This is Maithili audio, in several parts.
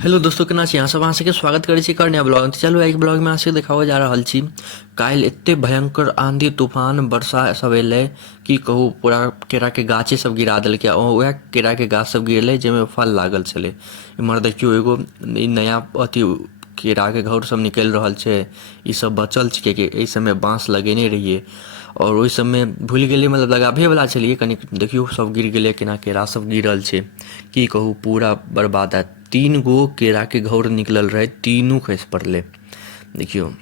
हेलो दोस्तों, केना छी अहाँ सब? अहाँ सबके स्वागत करै छी कर नया ब्लॉग। तऽ चलू एक ब्लॉग में अहाँ सबके देखाबऽ जा रहल छी। काल्हि एते भयंकर आंधी तूफान वर्षा सब एलै की कहू, पूरा केरा के गाछे सब गिरा देलकै। वएह केरा के गाछ सब गिरलै जाहिमे फल लागल छलै। इम्हर देखियो एगो ई नया अथी केरा के घर सब निकलि रहल छै। ई सब बचल छै कि एहि सबमे बाँस लगेने रहियै और ओहि सबमे भूलि गेलियै, मतलब लगाबहे वाला छलियै। कनि देखियो सब गिर गेलै, केना केरा सब गिरल छै की कहू, पूरा बर्बाद है। 3 गो केरा के घौर निकलल रहे, तीनू खसि पड़लै। देखियो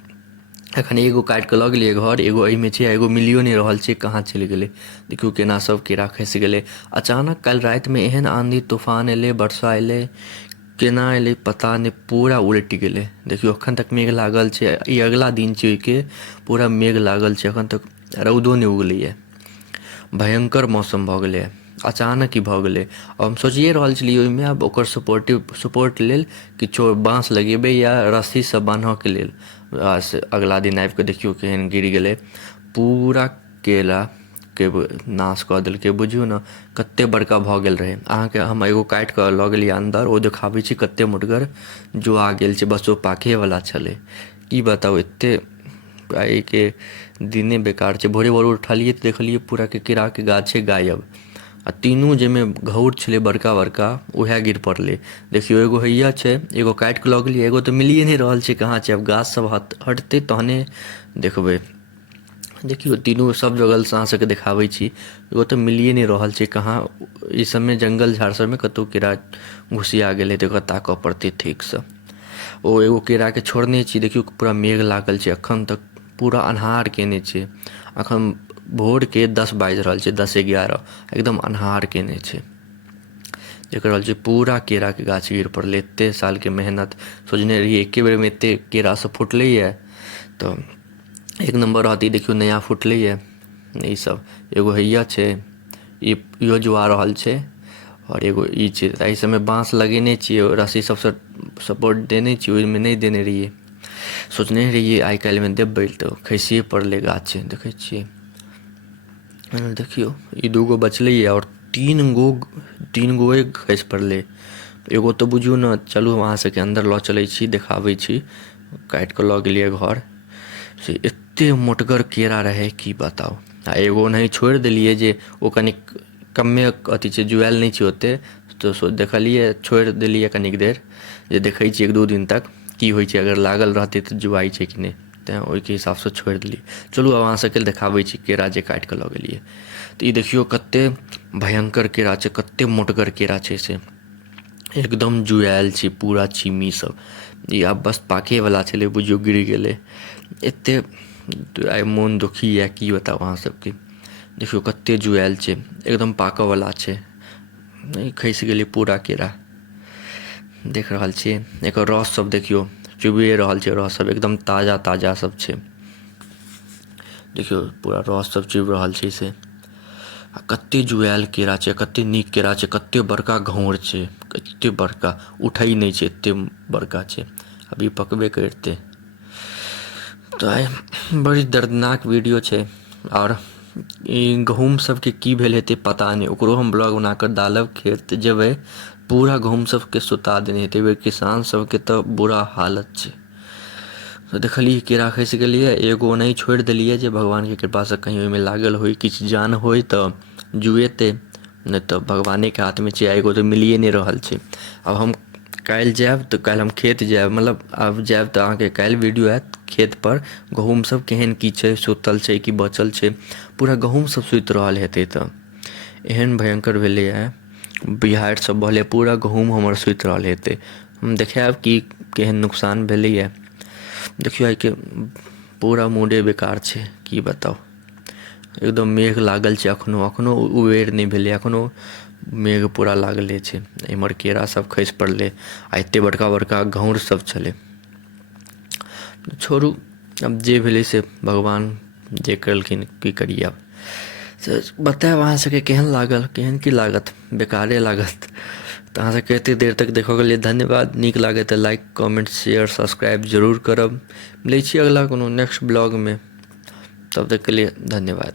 एखन एगो काटि कऽ लऽ गेलियै घर, एगो एहिमे छै, एगो मिलियो नहि रहल छै कहाँ चलि गेलै। देखियो केना सब केरा खसि गेलै। अचानक काल्हि रातिमे एहन आंधी तूफान एलै, वर्षा एलै, केना एलै पता नहि, पूरा उलटि गेलै। देखियो एखन तक मेघ लागल छै, ई अगिला दिन छै ओहिके, पूरा मेघ लागल छै। एखन तक रौदो नहि उगलैए। भयंकर मौसम भऽ गेलै, अचानक ही भऽ गेलै। और हम सोचिए रहल छलियै ओहिमे आब ओकर सपोर्ट लेल किछो बाँस लगेबै या रस्सी सब बान्हऽके लेल। से अगिला दिन आबि कऽ देखियो केहन गिर गेलै, पूरा केला के नाश कऽ देलकै। बुझियौ ने कते बड़का भऽ गेल रहै। अहाँके हम एगो काटि कऽ लऽ गेलियै अंदर, ओ देखाबै छी कते मोटगर जुआ गेल छै, बस ओ पाकेवला छलै। की बताउ, एते आइ के दिने बेकार छै। भोरे भोर उठलियै तऽ देखलियै पूरा के केरा के गाछे गायब। आ तीनू जाहिमे घौर छलै बड़का बड़का, उएह गिर पड़लै। देखियो एगो हैया छै, एगो काटि कऽ लऽ गेलियै, एगो तऽ मिलिए नहि रहल छै कहाँ छै। आब गाछ सब हटतै तहने देखबै। देखियो तीनू सब जगहसँ अहाँ सबके देखाबै छी, एगो तऽ मिलिए नहि रहल छै कहाँ। ई सबमे जंगल झाड़ सबमे कतहु केरा घुसिया गेलै तऽ ओकरा ताकऽ पड़तै ठीकसँ। ओ एगो केराके छोड़ने छी, देखियो पूरा मेघ लागल छै, एखन तक पूरा अन्हार केने छै। एखन भोरके 10 बाजि रहल छै, 10-11, एकदम अन्हार केने छै। देख रहल छी पूरा केराके गाछ गिर पड़लै। एतेक सालके मेहनत, सोचने रहियै एके बेरमे एतेक केरासब फुटलैए तऽ एक नम्बर रहतै। देखियो नया फुटलैए ईसब। एगो हैया छै, इहो जुआ रहल छै, और एगो ई छै। एहि सबमे बाँस लगेने छियै, रस्सी सबसँ सपोर्ट देने छियै, ओहिमे नहि देने रहियै। सोचने रहियै आइ काल्हिमे देबै तऽ खसिए पड़लै गाछ, देखै छियै। देखियो ई 2 गो बचलैए और 3 गोए खसि पड़लै। एगो तऽ बुझियौ ने, चलू हम अहाँ सबके अन्दर लऽ चलै छी, देखाबै छी। काटि कऽ लऽ गेलियै घर से, एतेक मोटगर केरा रहै की बताउ। आ एगो ओनाही छोड़ि देलियै जे ओ कनि कमे अथी छै, जुआएल नहि छै ओतेक, तऽ देखलियै छोड़ि देलियै कनिक देर, जे देखै छियै 1-2 दिन तक की होइ छै, अगर लागल रहतै तऽ जुआइ छै कि नहि। तेँ ओहिके हिसाबसँ छोड़ि देलियै। चलू आब अहाँ सबके देखाबै छी केरा जे काटि कऽ लऽ गेलियै। तऽ ई देखियो कते भयंकर केरा छै, कते मोटगर केरा छै से, एकदम जुआएल छै पूरा छिम्मी सब। ई आब बस पाकेवला छलै, बुझियौ गिर गेलै। एतेक आइ मोन दुखी यऽ की बताउ अहाँ सबके। देखियो कते जुआएल छै, एकदम पाकऽवला छै। खसि गेलै पूरा केरा, देख रहल छियै। एकर रस सब देखियो चुबिए रहल छै, रस सब एकदम ताजा ताजा सब छै। देखियो पूरा रस सब चुबि रहल छै से। आ कते जुआएल केरा छै, कते नीक केरा छै, कते बड़का घौर छै, कते बड़का, उठै नहि छै, एतेक बड़का छै। अभी पकबे करितै। तऽ आइ बड़ी दर्दनाक वीडियो छै। और ई गहूँम सबके की भेल हेतै पता नहि, ओकरो हम ब्लॉग बना कऽ डालब। खेत जेबै पूरा गहूँम सबके सुता देने हेतै। एहि बेर किसान सबके तऽ बुरा हालत छै। तऽ देखलियै केरा खसि गेलियै, एगो ओनाही छोड़ि देलियै जे भगवानके कृपासँ कहीं ओहिमे लागल होइ, किछु जान होइ तऽ जुएतै, नहि तऽ भगवानेके हाथमे छै। एगो तऽ मिलिए नहि रहल छै। आब हम काल्हि जायब तऽ काल्हि हम खेत जायब, मतलब आब जायब तऽ अहाँके काल्हि वीडियो आयत खेतपर। गहूँम सब केहन की छै, सुतल छै कि बचल छै। पूरा गहूँम सब सुति रहल हेतै तऽ एहन भयंकर भेलैए, बिहाड़ि सब बहलै, पूरा गहूँम हमर सुति रहल हेतै। हम देखायब कि केहन नुकसान भेलैए। देखियो आइके पूरा मूडे बेकार छै, की बताउ। एकदम मेघ लागल छै, एखनो उबेर नहि भेलै, एखनो मेघ पूरा लागले छै। इम्हर केरा सब खसि पड़लै, आ एतेक बड़का बड़का घौर सब छलै। छोड़ू, अब जे भेलै से भगवान जे करलखिन, की करिए आब। से बतायब अहाँ सबके केहन लागल, केहन की लागत, बेकारे लागत। तऽ अहाँ सबके एतेक देर तक देखऽ के लिए धन्यवाद। नीक लागै तऽ लाइक, कमेंट, शेयर, सब्सक्राइब जरूर करब। मिलै छी अगिला कोनो नेक्स्ट ब्लॉगमे, तब तक के लिए धन्यवाद।